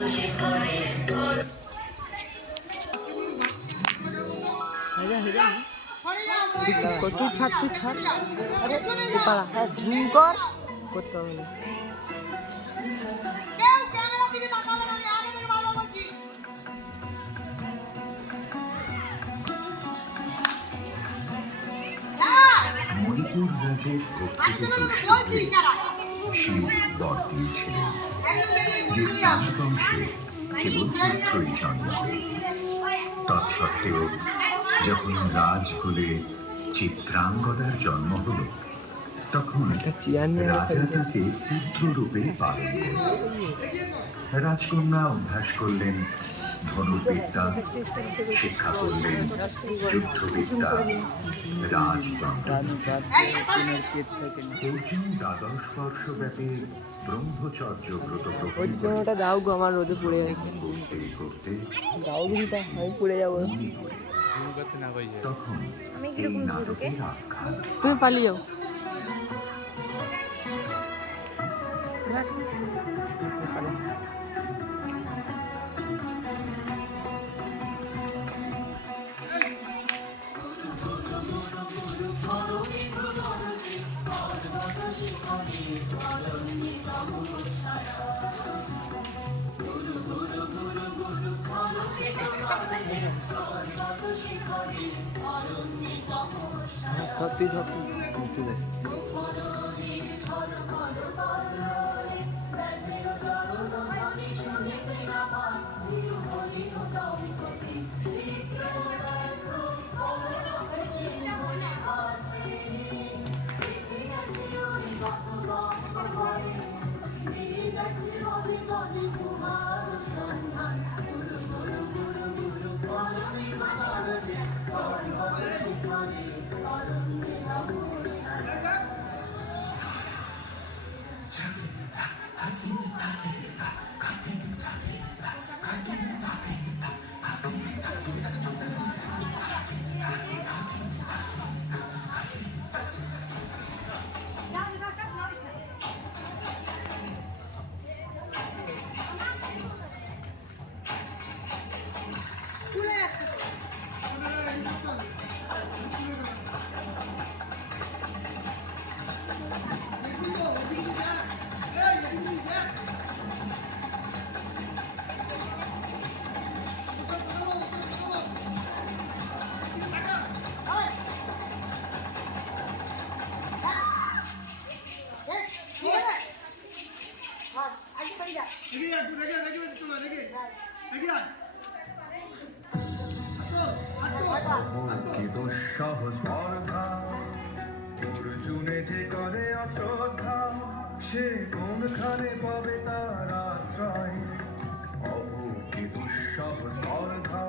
তুই ছাড় আরে তুই পালা হ্যাঁ জুম কর করতে হবে না কেউ ক্যামেরা দিকে তাকাবে না আমি আগে থেকে বারবার বলছি মণিপুর রাজ্যের শিব বর দিয়েছিলেন যে বংশে কেবল পুত্রই জন্মাবে। তৎসত্ত্বেও যখন রাজকুলে চিত্রাঙ্গদার জন্ম হল তখন রাজা তাকে পুত্ররূপে পালন করলেন। রাজকন্যা অভ্যাস করলেন ধনুর্বিদ্যা, শিক্ষা করলেন যুদ্ধবিদ্যা, রাজতন্ত্র। অর্জুন দ্বাদশ বর্ষব্যাপী ব্রহ্মচর্য ব্রত গ্রহণ করতে করতে আমি পড়ে যাবো তখন এই নাটকের আখ্যান। তুমি পালিয়ে যাও তুই ধর তুই অর্জুনে যে করে অশ্রদ্ধা সে কোনখানে পাবে তার আশ্রয়। অভূতি দুঃসহ স্পর্ধা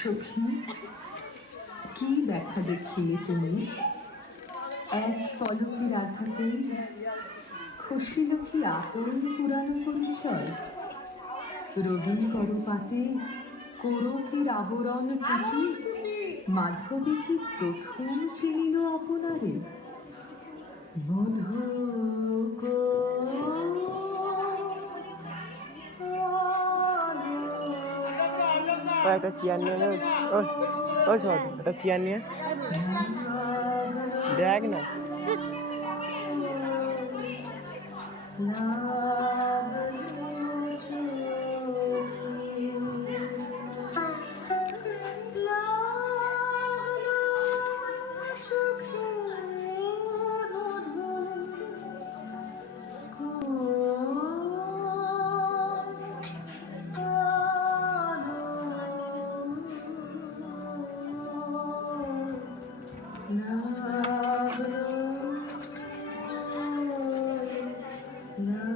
সখী, কি দেখা দেখিলে তুমি? এক পলকের আঘাতে খসিল কি আপন পুরানো পরিচয়? রবি করপাতে কোরকের আবরণ কাটি মাধবী কি প্রথম চিনিল আপনারে? মধু একটা চেয়ার নিয়ে নে। ওই সর একটা চেয়ার নিয়ে দেখ না। La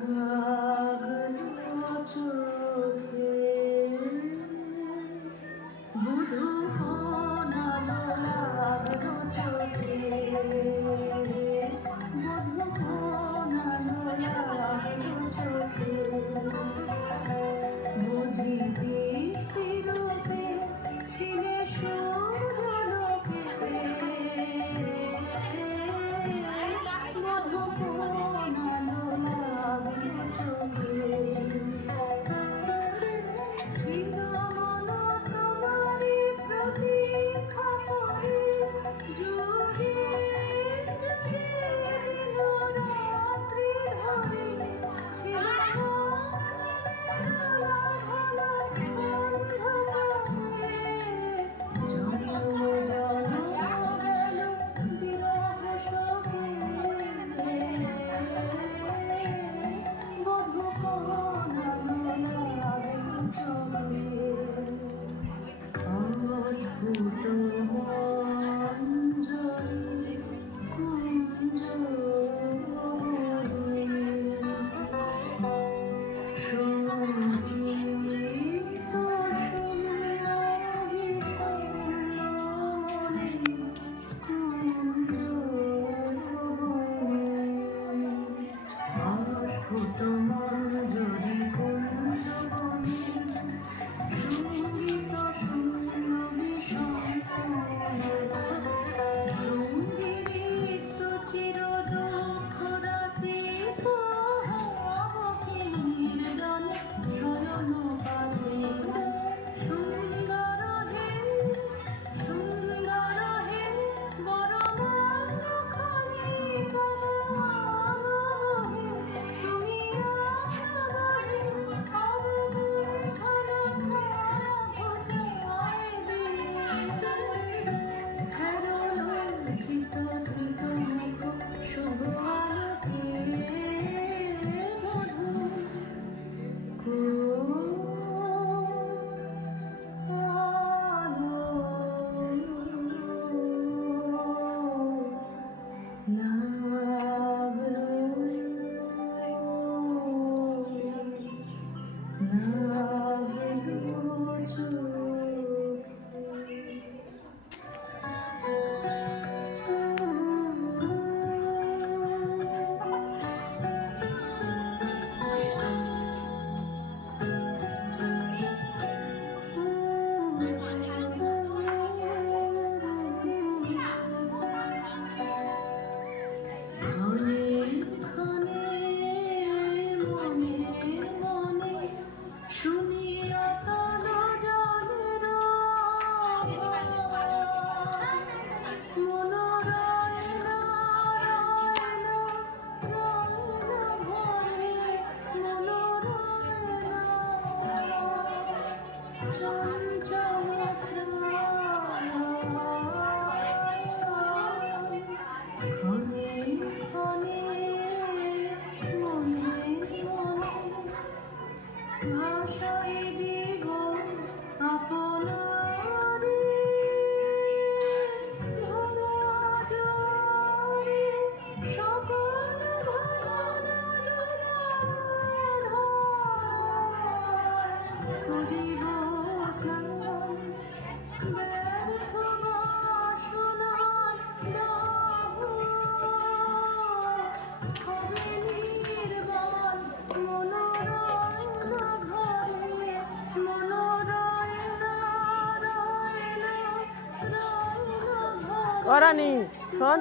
করানি শোন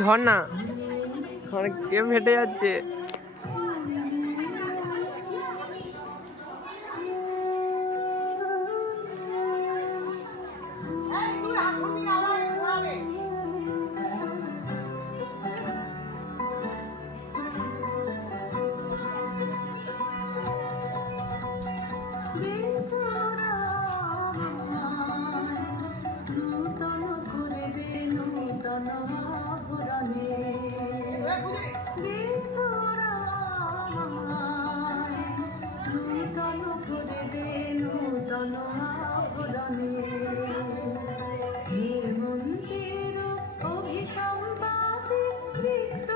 ধর না অনেক গেম হেঁটে যাচ্ছে এই তুই হাত ঘুরবি না আবার ঘোরাবে নূতন করে দে নূতন আভরণে এবার বুঝলি নূতন করে দে নূতন আভরণে হেমন্তের অভিসম্পাতে রিক্ত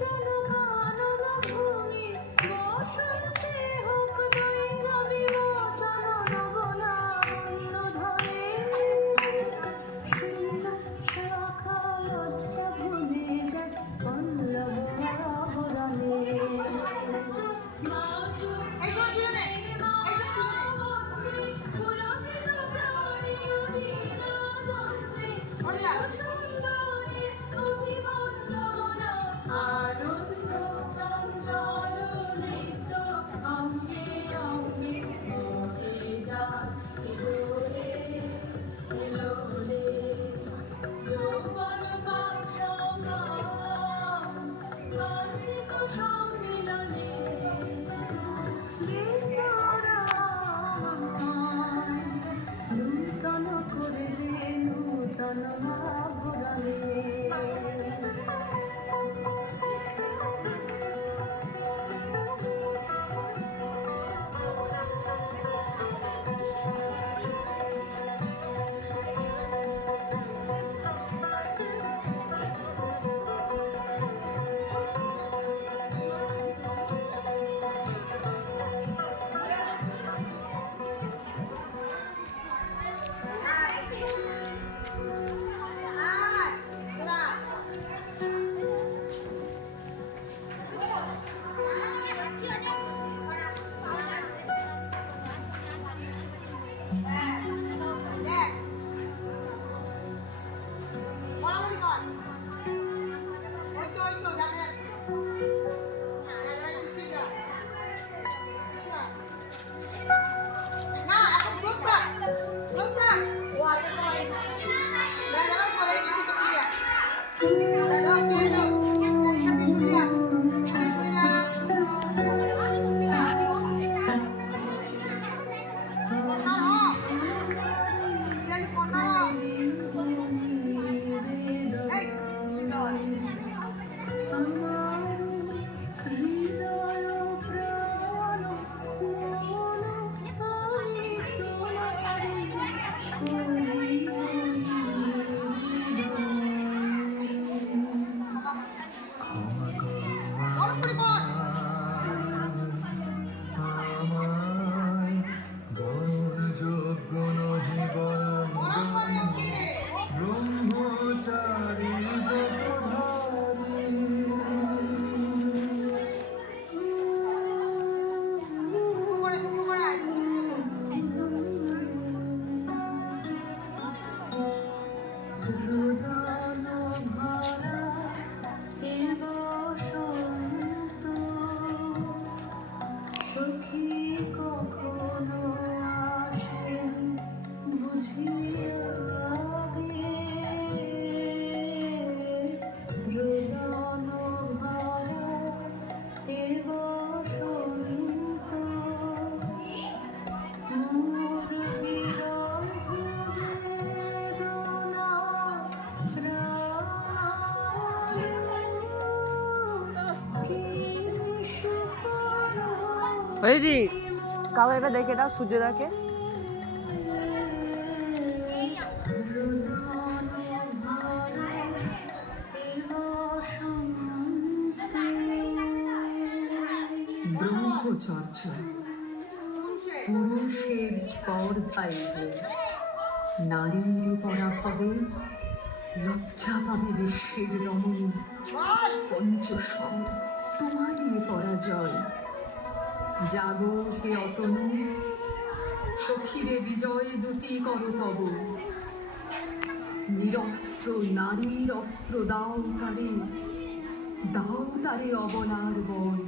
জনমানব ভূমি বসন্তে হোক দৈব বিমোচন নবলাবণ্য ধরে শূন্য শাখা লজ্জা ভুলে যায় পল্লব আভরণে এইসব দিয়ে নে এইসব দিয়ে নে ওরে যা নূতন করে দে নূতন আভরণে দেখ বরাবরই কর ওই তো দেখা যাচ্ছে পিছিয়ে যা না এখন ক্লোজ কর দেখা করে কিছু তো ক্লিয়ার দেখা চলে যাও এইখানে শুনে যা শুনে যা আমায় বরণ যোগ্য নহি বরণ ব্রহ্মচারী জপধারী রুদন ভরা এ বসন্ত সখী কখনো আসেন বুঝিয়া গে রুদন ভরা এ বসন্ত মোর বিরহ বেদনা হয়েছি কালারটা দেখে দাও সূর্যদাকে ব্রহ্মচর্য পুরুষের স্পর্ধায় যে নারীর পরাভবে লজ্জা পাবে বিশ্বের রমণী পঞ্চস্বর তোমারই পরাজয়। জাগো হে অতনু, সখীরে বিজয় দূতি কর তব। নিরস্ত্র নারীর অস্ত্র দাও তারে অবলার বল।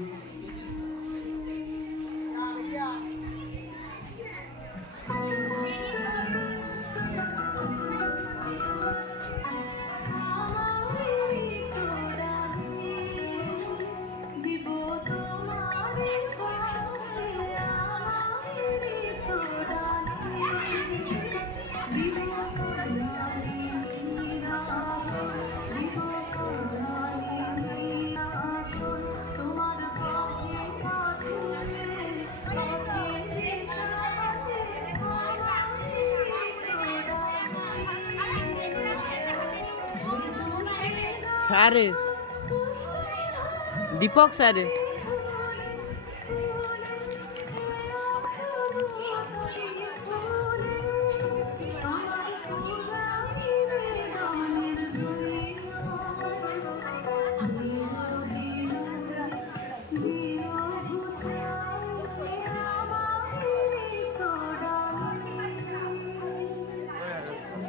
স্যারের দীপক স্যারের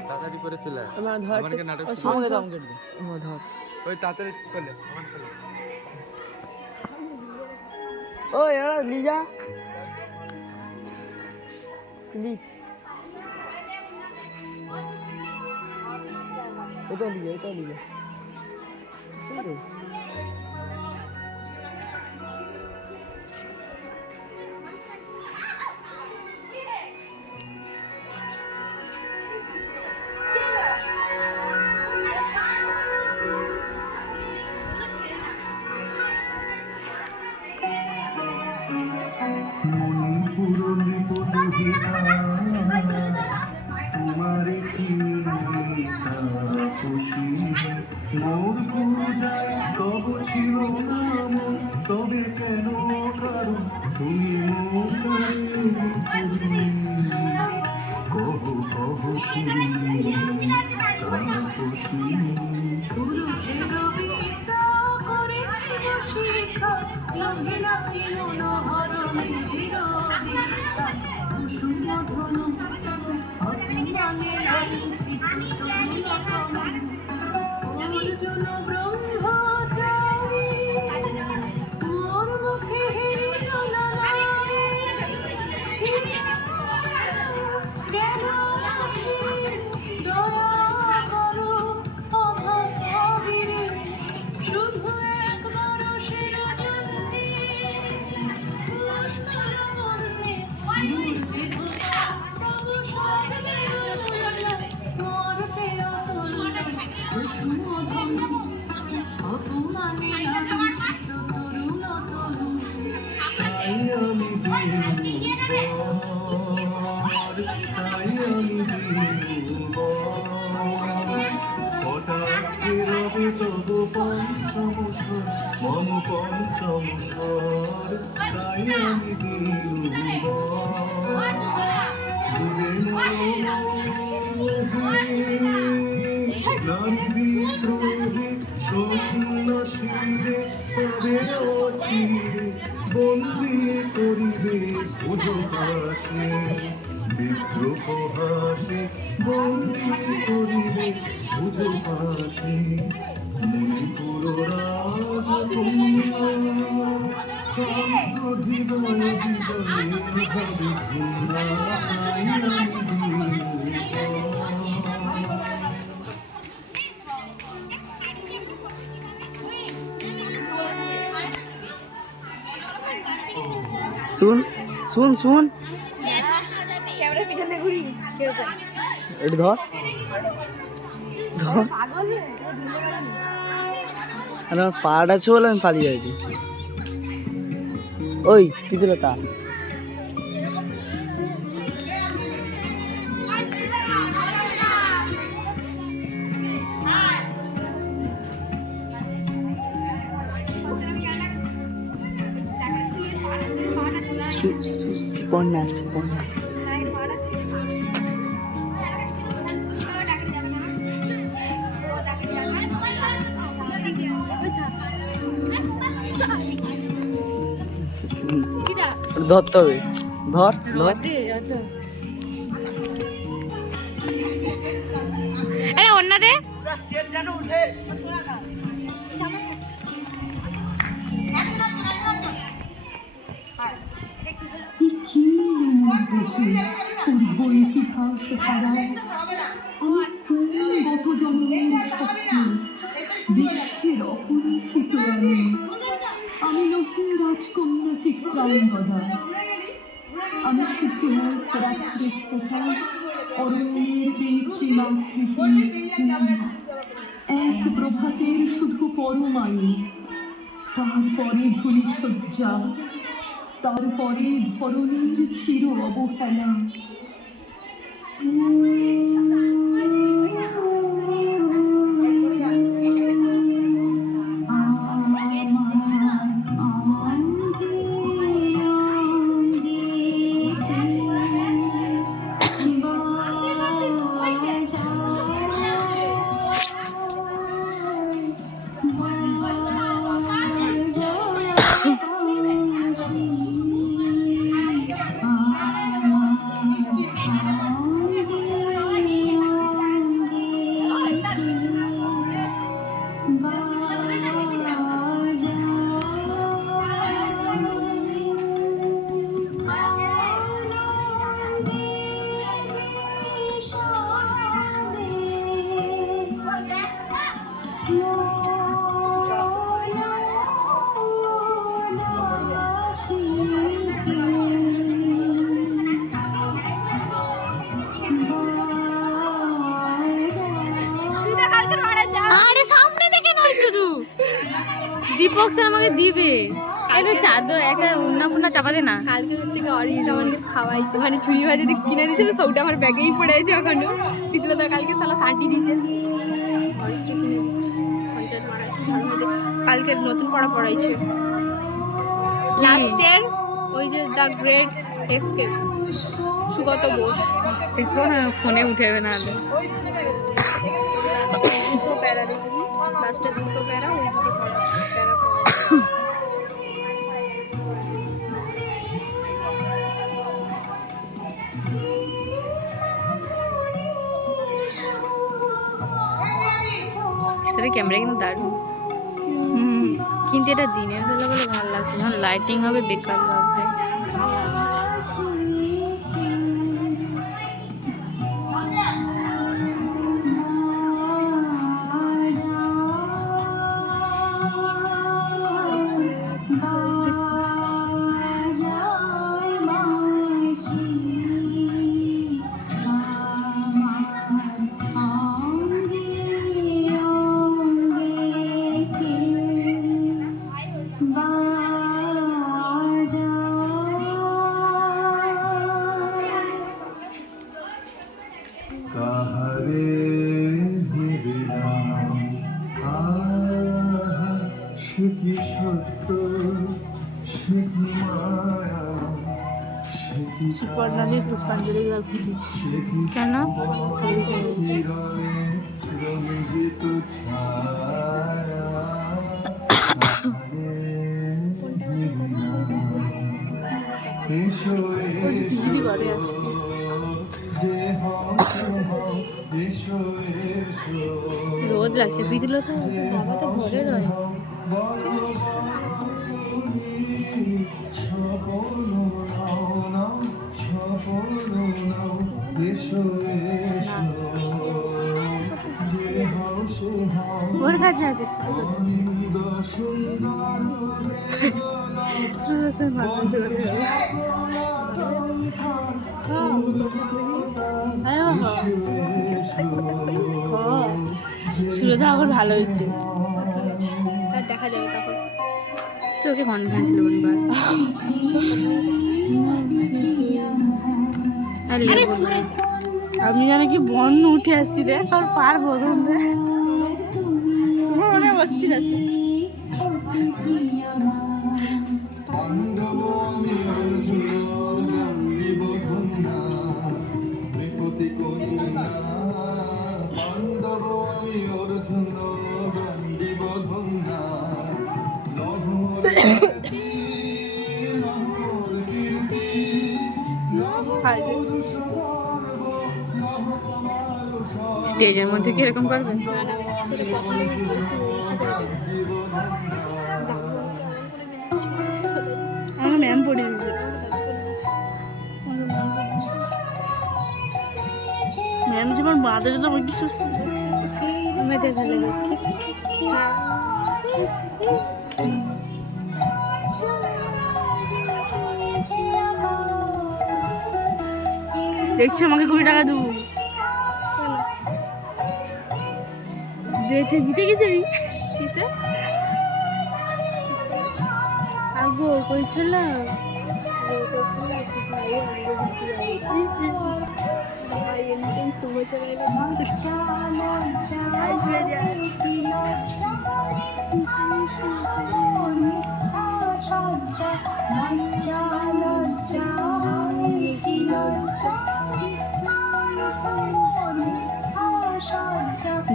তাড়াতাড়ি করে চলে আয়। আমার ধর আমাকে নাটক ওই শুরু। সঙ্গে দাও আমাকে দে। আমার ধর ওই তাড়াতাড়ি চলে আমার চলে। ওই এরা লিজা ক্লিপ এটা লিজা ঠিক আছে। মণিপুর নিপুদিতা তোমার খুশি মোর পূজায় তব ছিল নাম তবে কেন কারণ তুমি মোর কহু কহু শুনি তার খুশি তব পঞ্চম স্বর মম পঞ্চম স্বর তাই আমি নারী বিদ্রোহী স্বপ্ন শিরে তবে অচিরে বন্দি করিবে উজহাসে বিদ্রোহ হাসে বন্দি করিবে উজহাসে মণিপুর রাজকন্যা হৃদয় হৃদয় ভাবি শুন শুন শুন ক্যামেরার পিছনে ঘুরি কেউ এটা ধর ধর পাগল আর আমার পাটা আছে বলে আমি পালিয়ে যাই ওই পিতলতা Sipona. Sorry. ধরতে হবে, ধর ধর। আরে অন্য দে কি দেখি পূর্ব ইতিহাস ধারায় আমি গত জন্মের শক্তি বিশ্বের অপরিচিত আমি নহি রাজকন্যা চিত্রাঙ্গদা, আমি শুধু এক রাত্রে ফোটা অরণ্যের পিতৃমাতৃহীন এক প্রভাতের শুধু পরমায়ু, তারপরে ধূলি শয্যা, তারপরে ধরণীর চির অবহেলা। আরে সামনে থেকে নয় শুরু দীপক স্যার আমাকে দিবে একটু চাদর একটা উন্না ফুন্না চাপাতে না। কালকে হচ্ছে কি অরিজিৎ আমাকে খাওয়াইছে, মানে ছুরি ভাজা দিয়ে কিনে দিয়েছিল, সবটা আমার ব্যাগেই পড়ে আছে এখনো। পিতলে তো কালকে সালা সাঁটি দিয়েছে, সঞ্চয় মারা ঝাড়ু হয়েছে। কালকে নতুন পড়া পড়াইছে লাস্টের ওই যে the great escape, Sugata Bose. ফোনে উঠেবে না দুটো প্যারা দেখবি, লাস্টের দুটো প্যারা, ওই দুটো প্যারা পড়া। সেটা ক্যামেরা কিন্তু দারুণ, কিন্তু এটা দিনের বেলা বলে ভালো লাগছে, যখন লাইটিং হবে বেকার লাগবে। কাহারে নিবেদন আহা, সে কি সত্য, সে কি মায়া, সে কি সুপর্ণাদের পুষ্পাঞ্জলি খুঁজেছি কেন রঞ্জিত ছায়া এসো এসো যে হও এসো এসো রোদ লাগছে বিদিল তো বাবা তো ঘরে রয় ওর কাছে আছে সুরধা আবার ভালো হচ্ছে তার দেখা যাবে তখন। তোকে কনফারেন্স ছিল বলবার আমি জানি কি বন্য উঠে আসছি রে তোর পার বদন রে তোমার মনে বসতে যাচ্ছে স্টেজের মধ্যে কি এরকম করবে? না না সেটা প্রথমে একটু উঁচু করে দেবে। আমার ম্যাম পড়ে দিয়েছে। ম্যাম যেমন বাঁধে তো আমার কিছু আমাদের ভালো লাগে। দেখছি আমাকে 20 টাকা দেবো। দেখে জিতে গেছি আমি। কিসে আগো কইছিল সুমো চলে এলো।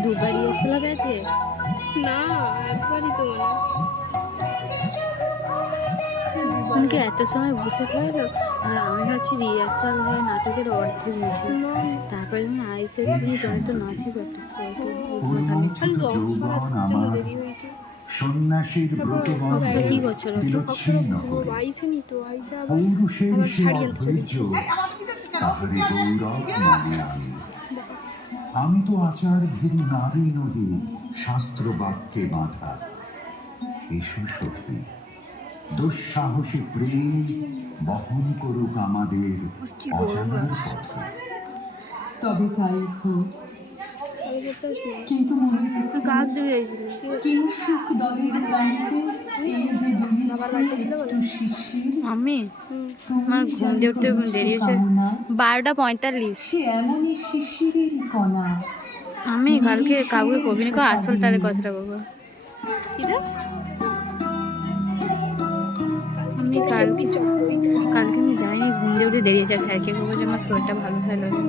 দুবার ইয়েছিল ব্যাচে? না একবারই তো মনে হয়। আমাকে এত সময় বসে থাকলো আর আমি ভাবছি রিহার্সাল হয় নাটকের অর্ধেক হয়েছে। তারপরে যখন আইসে শুনি তোমরা তো নাচে প্র্যাকটিস করো যৌবন আমার দেরি হয়েছে। সন্ন্যাসীর ব্রত বন্ধে কি করছিল? তিলোচ্ছিন্ন করে আইসে নি তো আইসে আবার পৌরুষের আবার সে শাড়ি আনতে অধৈর্য চলেছে। তাহারে গৌরব মনে আনি। আমি তো আচার ভীরু নারী নদী শাস্ত্র বাক্যে বাঁধা। এসো সখী দুঃসাহসী প্রেম বহন করুক আমাদের অজানার পথে। তবে তাই হোক, কিন্তু মনে রেখো কাজ দেবে কিংসুক দলের প্রান্তে এই যে দুলিছে একটু শিশির, আমি তুমি আমার ঘুম দিয়ে উঠতে জানো দেরি হয়েছে কামনা, 12:45। সে এমনই শিশিরের কণা। আমি কালকে কাউকে কবি নিকো আসল তাহলে কথাটা বলবো। কিরা আমি কালকে আমি যাইনি, ঘুম দিয়ে উঠে দেরি হয়েছে। স্যারকে বলবো যে আমার শরীরটা ভালো থাকলো না।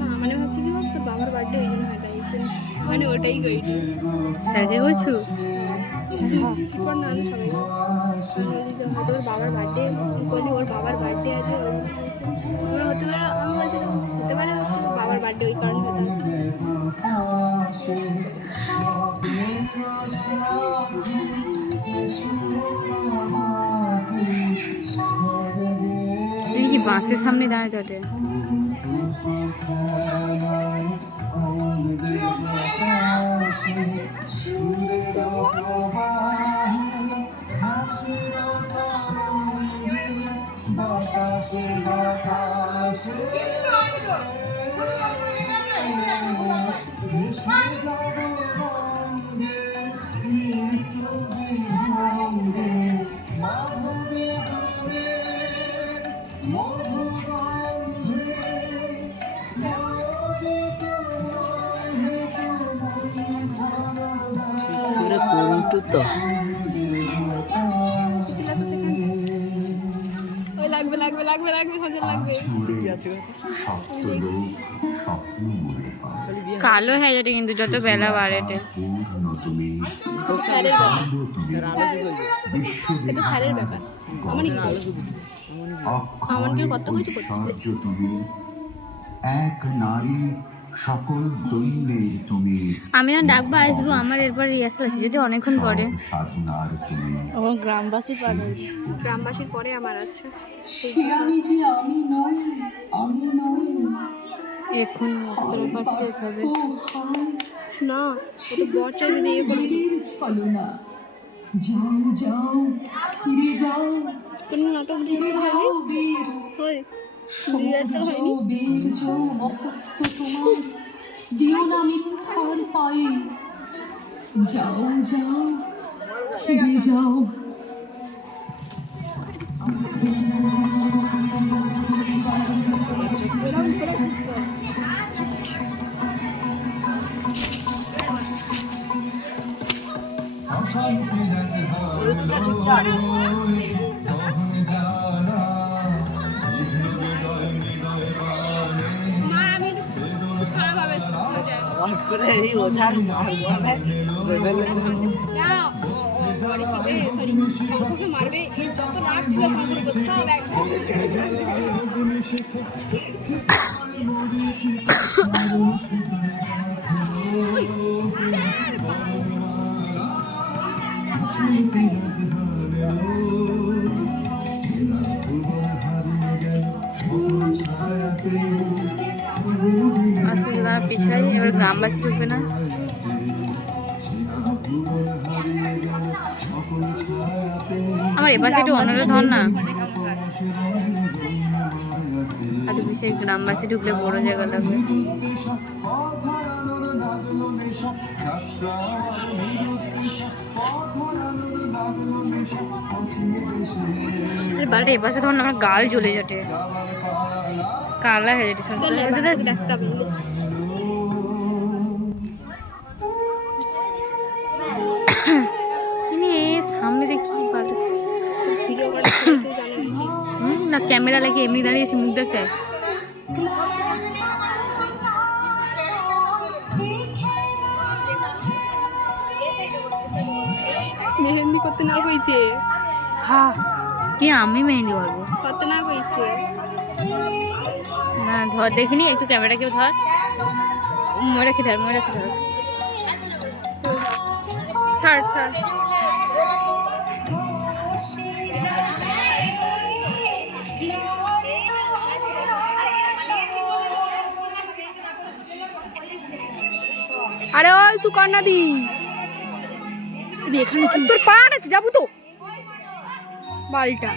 না মানে ভাবছি কি বলতো বাবার বার্থডে ওই জন্য হয়তো আইসে মানে ওটাই গইনি স্যারকে বলছু সুপার না আমি সবাই হয়তো ওর বাবার বার্থডে বলি ওর বাবার বার্থডে আছে ওই জন্য আইসে। আমার হতে পারে আমি বলছি হতে পারে ওর বাবার বার্থডে ওই কারণে হয়তো আসছে। এই কি বাসের সামনে দাঁড়াতে হতে? ওই লাগবে লাগবে লাগবে লাগবে সজল লাগবে। সপ্তলোক স্বপ্ন মনে হয়। কালো হয়ে যাবে কিন্তু যত বেলা বাড়েতে। পূর্ণ তুমি স্যারের ব্যাপার বিশ্ববিদ্যালয় স্যারের ব্যাপার আমাকে কত কিছু করছিল। তুমি এক নারী সকল দৈন্যের তুমি আমি না ডাকবো আসবো, আমার এরপর রিহার্সাল আছে যদি অনেকক্ষণ পরে। সাধনার তুমি আমার গ্রামবাসী পারে গ্রামবাসীর পরে আমার আছে। সে আমি যে আমি নই, আমি নই। এখন অক্ষরের পাঠ শেষ হবে। ও হায়, না ও তো বর চাইবে দিয়ে ইয়ে করবি বীরের ছলনা। যাও যাও ফিরে যাও, কোনো নাটক ফিরে যাও বীর, হয় সৌর্য বীর্য মহত্ব তোমার, দিও না মিথ্যার পায়ে। যাও যাও ফিরে যাও। মা আমি একটু খারাপ হবে শঙ্করকে মারবে এই যত রাগ ছিল শঙ্কর সব এক আসলে এবার পিছাই, এবার গ্রামবাসী ঢুকবে না। আমার এবার একটু অন্যরা ধর না, আর বিশেষ গ্রামবাসী ঢুকলে বড় জায়গা লাগবে। বালটা এপাশে ধর না, আমার গাল জ্বলে যাটে, কালা হয়ে যেতে ডাক্তার সামনে দেখি বালটা ভিডিও করে কেউ জানে নাকি? না ক্যামেরা লাগে এমনি দাঁড়িয়েছি মুখ দেখতে। মেহেন্দি করতে না কইছে? হ্যাঁ কি আমি মেহেন্দি করবো? করতে না কইছে? না ধর দেখিনি, একটু ক্যামেরা কেউ ধর, মনে রাখি ধর, মনে রাখি ধর। ছাড় ছাড়। আরে ওই সুকন্যা দি, এখানে তোর পাট আছে, যাবো তো বালটা।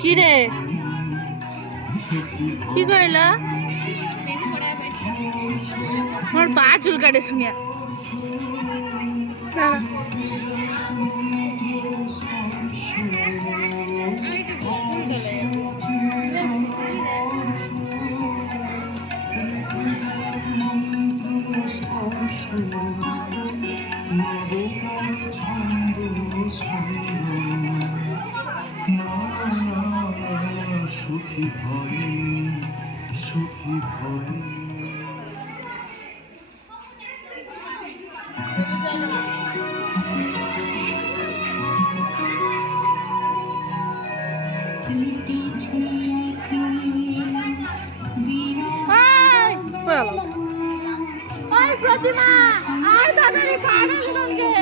কি রে কি কইলা? আমার পা চুল কাটে শুনিয়া। সুখী ভয়ে সুখী ভয়ে প্রতিমা আয় তাড়াতাড়ি পাড়া শুনকে।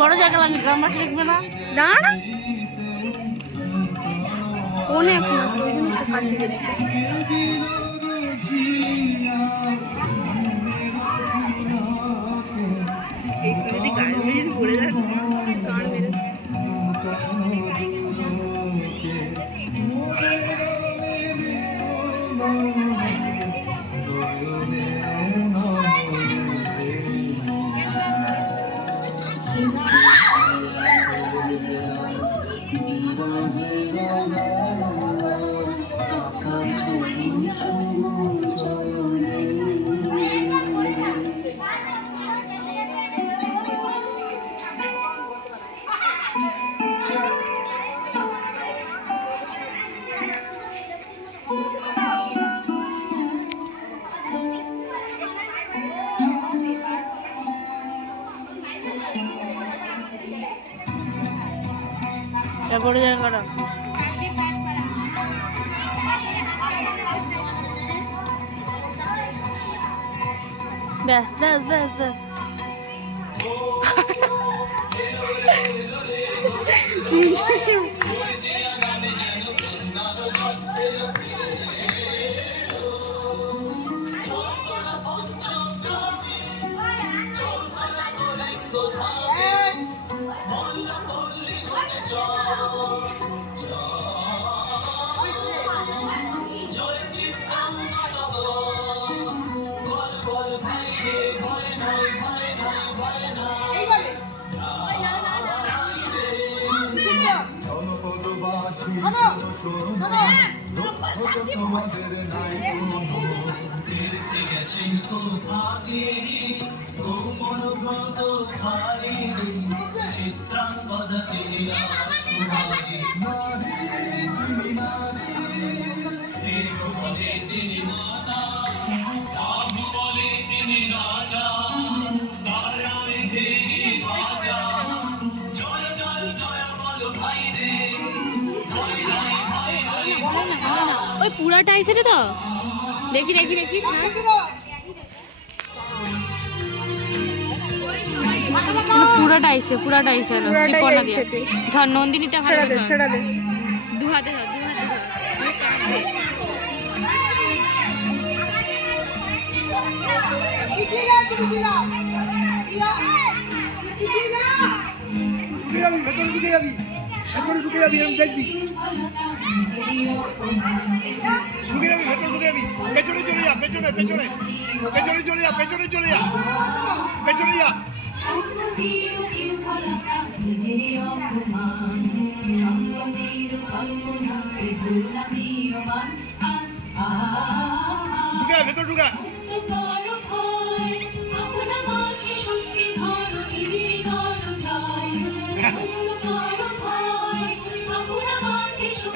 বড় জায়গা লাগে, গ্রামবাসী দেখবে না। দাঁড়া ফোনে এখন আসবে, ওই জন্য কাছে গেলে গান মেরেছে। বড় জায়গাটা ব্যাস ব্যাস ব্যাস ব্যাস এইবারে জনপদবাসী শোনো তোমাদের নাই তীর্থে গেছেন কোথায় গোপন ব্রত ধারী চিত্রাঙ্গদা তিনি নারী তিনি নারী স্নেহ বলে তিনি নানা কাম বলে তিনি রাজা তারায় দেবী রাজা জয় জয় জয় বলো ভাই রে ভাই ভাই ভাই ভাই ওই পুরাটা আইসে রে তো দেখি দেখি দেখি ছাড় পুরাটা আইসে না শিপনা দিয়ে ধর নন্দিনীটা ভালো করে ধর। ছেড়ে দে দু হাতে ধর ওই কাঁদবে। ভেতরে ঢুকে যাবি এরকম দেখবি ঢুকে যাবি ভেতরে ঢুকে যাবি পেছনে চলে যা পেছনে চলে যা পেছনে যা ভেতর ঢুকা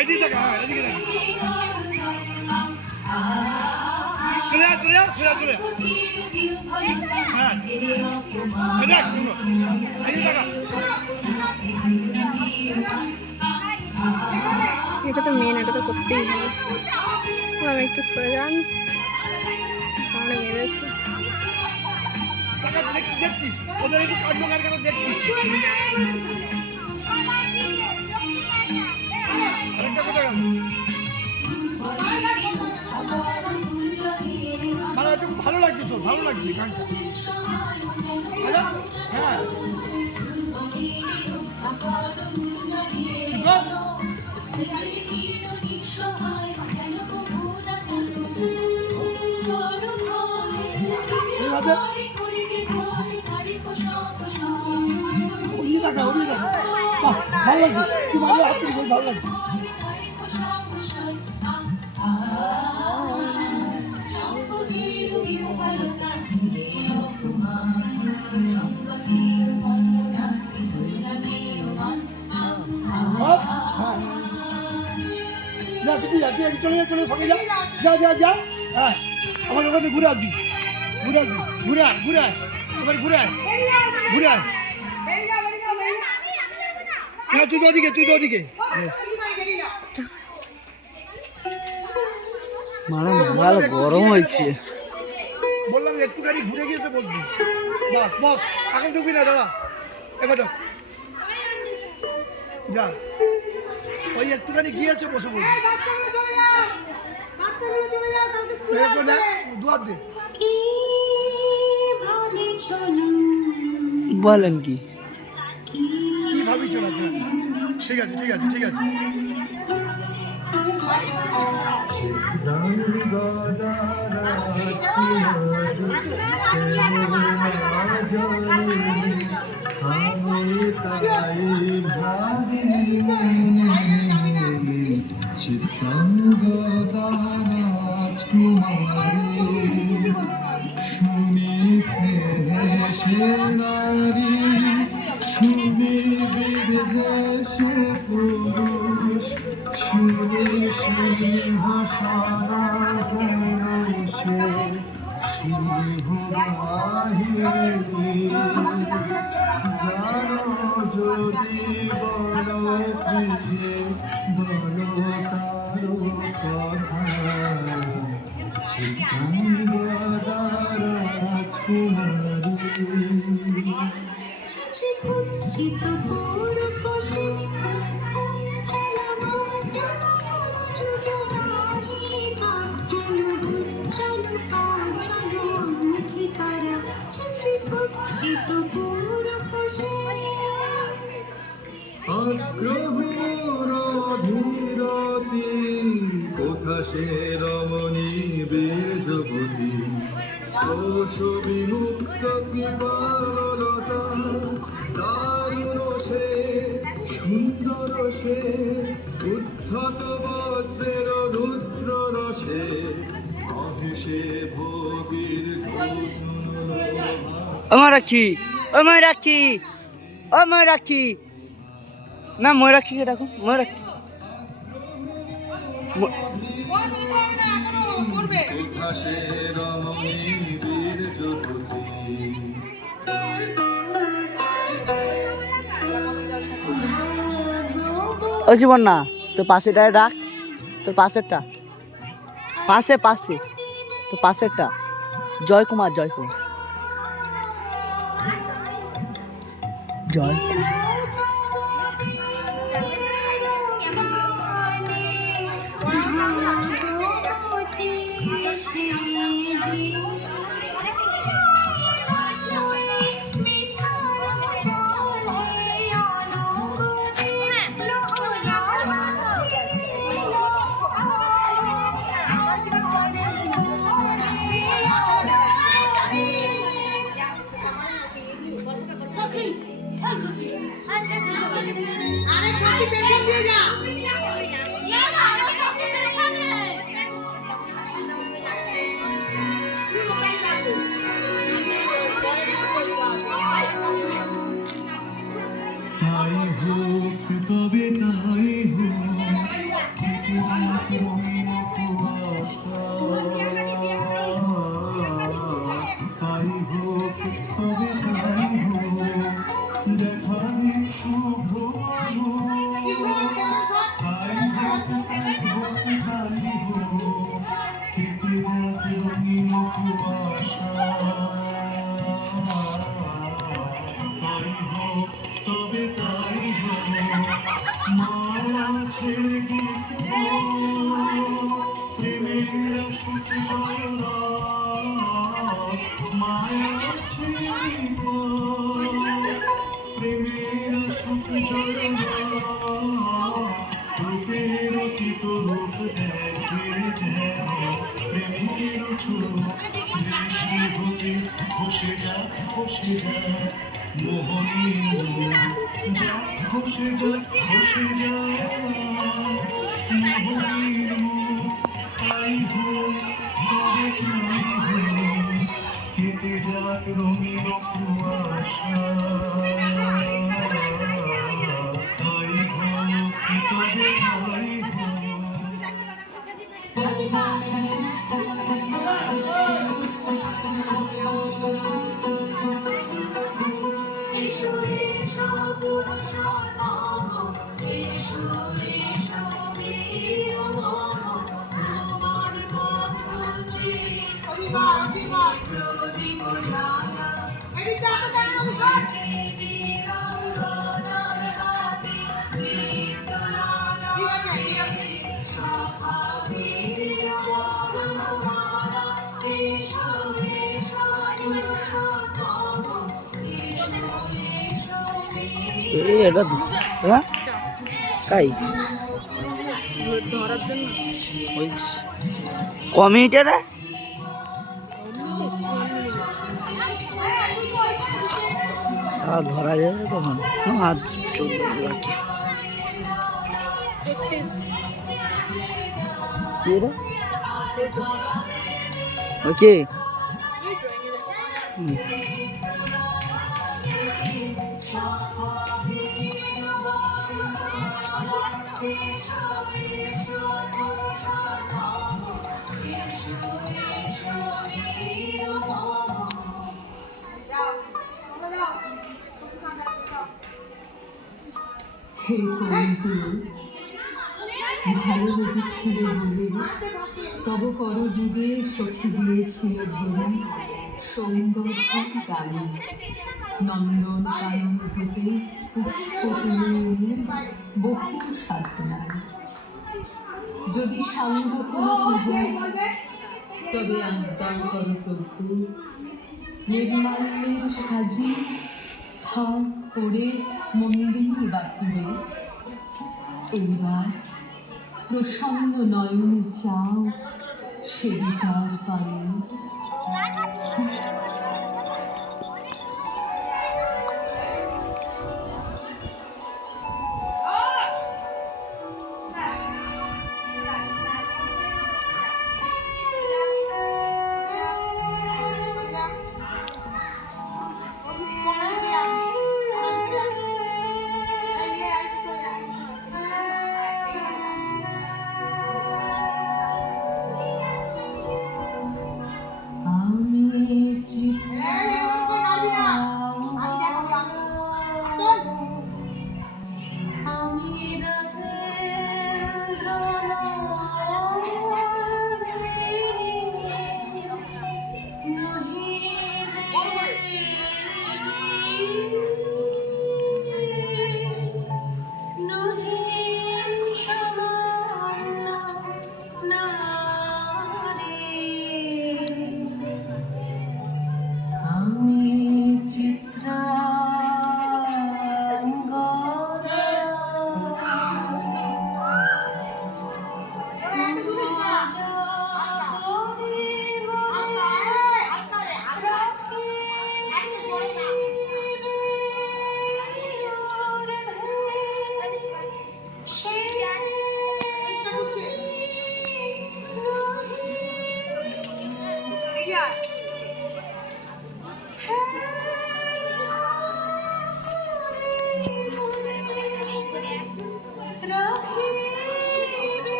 এদিকে দেখা এদিকে দেখা চলে যা হ্যাঁ এদিকে দেখা এটা তো মেন, এটা তো করতেই হবে। আমি একটু সরে যান, কারণে মেরেছে। দেখছিস ওদের একটু কার্যকার কেন দেখছিস আরেকটা কথা গেল ভালো লাগছে তো ভালো লাগছে গানটা হ্যাঁ ভালো লাগছে তুই ভালো লাগছে ভালো লাগছে না তুই চলে সঙ্গে যা হ্যাঁ আমার ওখানে ঘুরে আসবি ঘুরে হ্যাঁ তুই তো ওদিকে ভালো গরম হয়েছে। বললাম একটুখানি ঘুরে গিয়েছে বলবি বস এখন ঢুকবি না দাদা এবার যা ওই একটুখানি গিয়েছে বসে বলবি দুয়ার দে বলেন কি ভাবিছ না ঠিক আছে রাজকুমারী উচ্ছ্বাসে রমণী বীর্যবতী বিমুক্ত কৃপালতা দারুণ সে সুন্দর সে উদ্ধত বজ্রের রুদ্র রসে অহেসে ভোগীর ময়ূরাক্ষী ও ময়ূরাক্ষী ও ময়ূরাক্ষী ম্যাম ময়ূরাক্ষীকে ডাকো ময়ূরাক্ষী ও দিতে হবে না এখনো করবে উচ্ছ্বাসে রমণী বীর্যবতী ও জীবন না তোর পাশেটা ডাক তোর পাশেরটা পাশে পাশে তোর পাশেরটা জয়কুমার জয়কুমার জয় আরে সত্যি পেছন দিয়ে যা তাই হোক তবে তাই হোক কেটে যাক রঙিন কুয়াশা তাই হোক তবে তাই হোক দেখা দিক শুভ তাই হোক তাই হোক তাই হোক কেটে যাক রঙিন কুয়াশা তাই হোক তবে তাই হোক মায়া ছেড়ে গীত প্রেমের সুখ জয়রা মায়া ছেড়ে গীত প্রেমের সুখ জয়রা রূপের অতীত রূপ দেখে যেন প্রেমিকের চোখ দৃষ্টি হতে খসে যা মোহনী যা খসে যা মোহনী তাই হোক তবে তাই হোক কেটে যাক রঙিন কুয়াশা তাই হোক তবে তাই অধিবা অধিবা এদিকে আসো কেন সব ঠিক আছে ঠিক আছে এটা হ্যাঁ কাই ধরার জন্য বলছি কমিটারা ধরা যাবে তখন হাত চলবে বাকি ওকে হে কবিতা ভালো লেগেছিল বলে তব করযুগে সখী দিয়েছিল ধরে সৌন্দর্য গানে নন্দন কানন হতে পুষ্প তুলে এনে বহু সাধনায় যদি সাঙ্গ কোনো পূজায় তবে আজ্ঞা করো প্রভু নির্মাল্যের সাজি থাক পড়ে মন্দির বাহিরে এইবার প্রসন্ন নয়নে চাও সেবিকার পানে। আমি চিত্রা আমি রাজেন্দ্র আমি চিত্রা বড়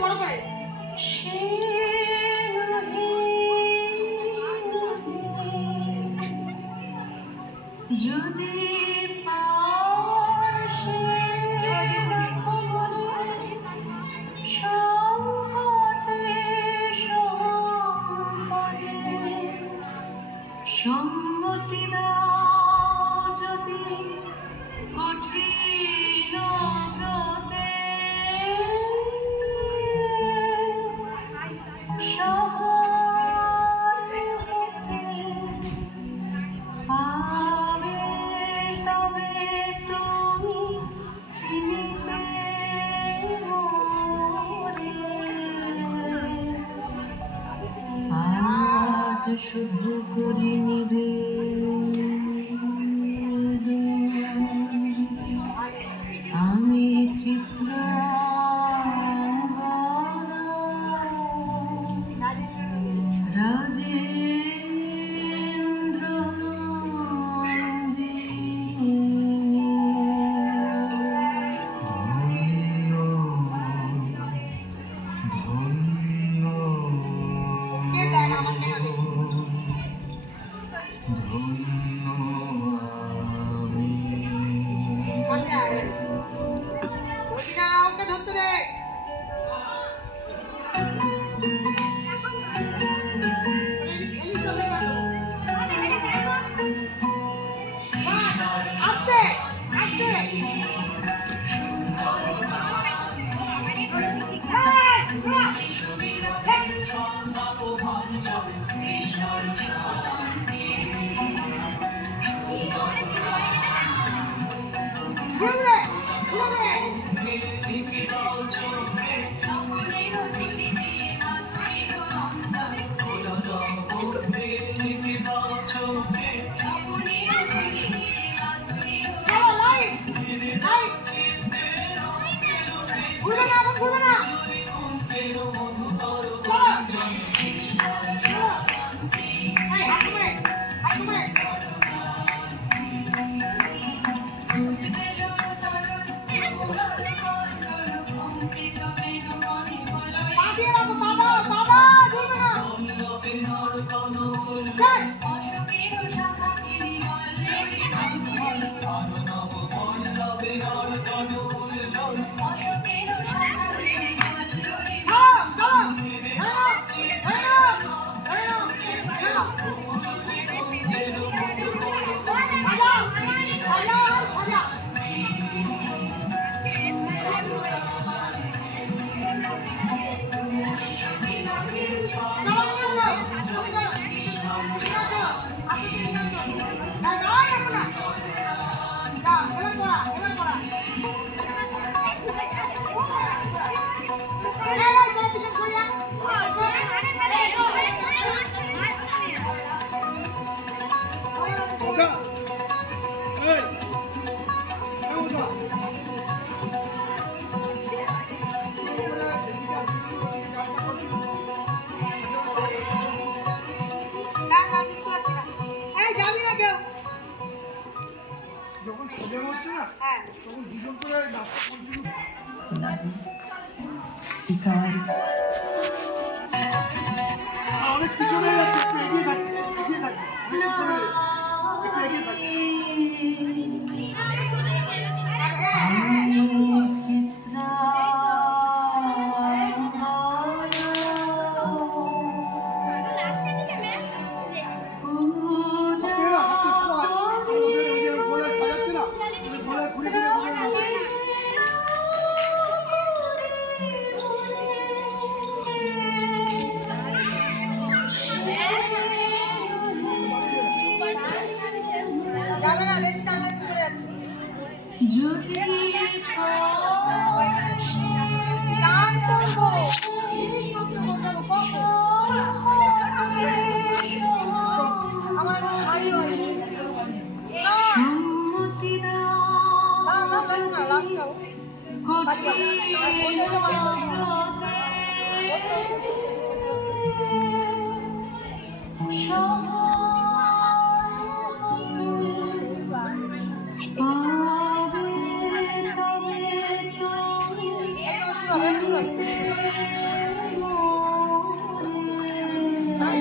করে যদি সম্মতি দাও যদি কঠিন ব্রতে সহায় হতে পাবে তবে তুমি চিনিতে মোরে। আজ শুধু করি আমি চিত্রা রাজেন্দ্র কে দেন আমার কেন দেন আচ্ছা ওই না ওকে ধরতে দে আস্তে আস্তে ঘুরে ঘুরে চলো লাইট লাইট ঘুরবে না এখন ঘুরবে না চলো চলো এই হাত ঘুরে হাত ঘুরে Thank you. প্রোগ্রাম হচ্ছে না হ্যাঁ তখন দুজন করে নাচটা কন্টিনিউ অনেক পিছনে যাচ্ছে, একটু এগিয়ে থাকবে, এগিয়ে থাকবে, অনেক পিছনে একটু এগিয়ে থাকবে। যাবে না বেশি টানলে চলে যাচ্ছে চান করবো জিনিসপত্র গোছাবো কখন আমার শাড়ি হয়নি না না লাস্ট না লাস্ট না বাড়ি যাবো আর কোনটা বাড়ি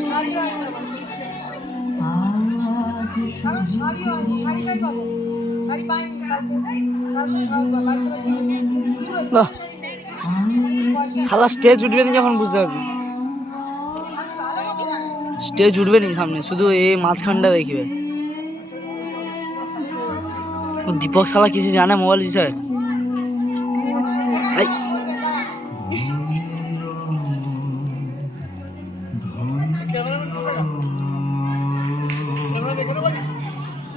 শাড়ি হয়নি আমার শাড়ি হয়নি শাড়িটাই পাবো শাড়ি পাইনি কালকে শালা স্টেজ উঠবে না যখন বুঝতে পারবি স্টেজ উঠবে না সামনে শুধু এই মাঝখানটা দেখবে ও দীপক শালা কিছু জানে মোবাইল বিষয়ে এই,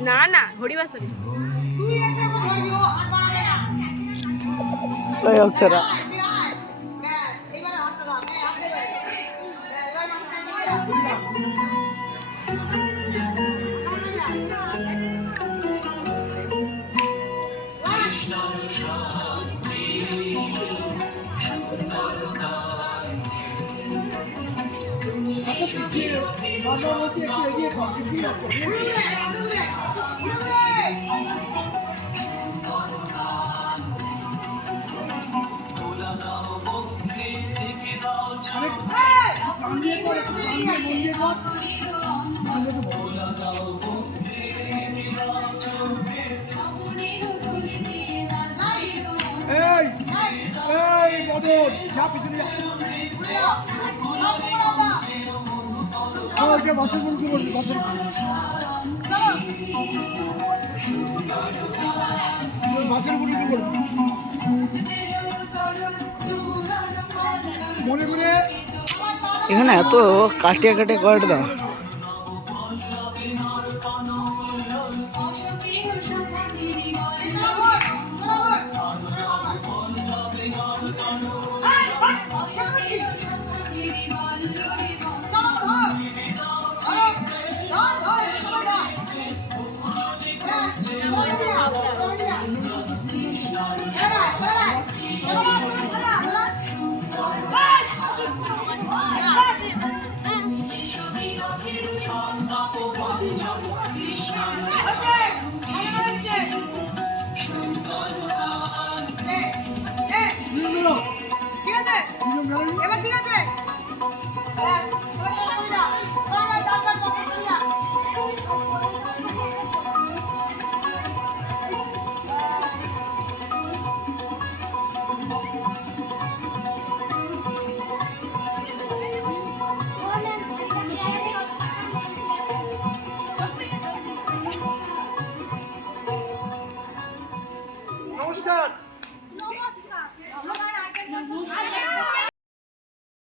না না হরিবাসরি ওই অক্ষরা এই এই বদন যা পিছনে যা ওকে বাসের গুলো কি করবি বাসের বাসের গুলো কি করবি মনে করে এখানে এত কাটিয়ে কাটিয়ে করে দাও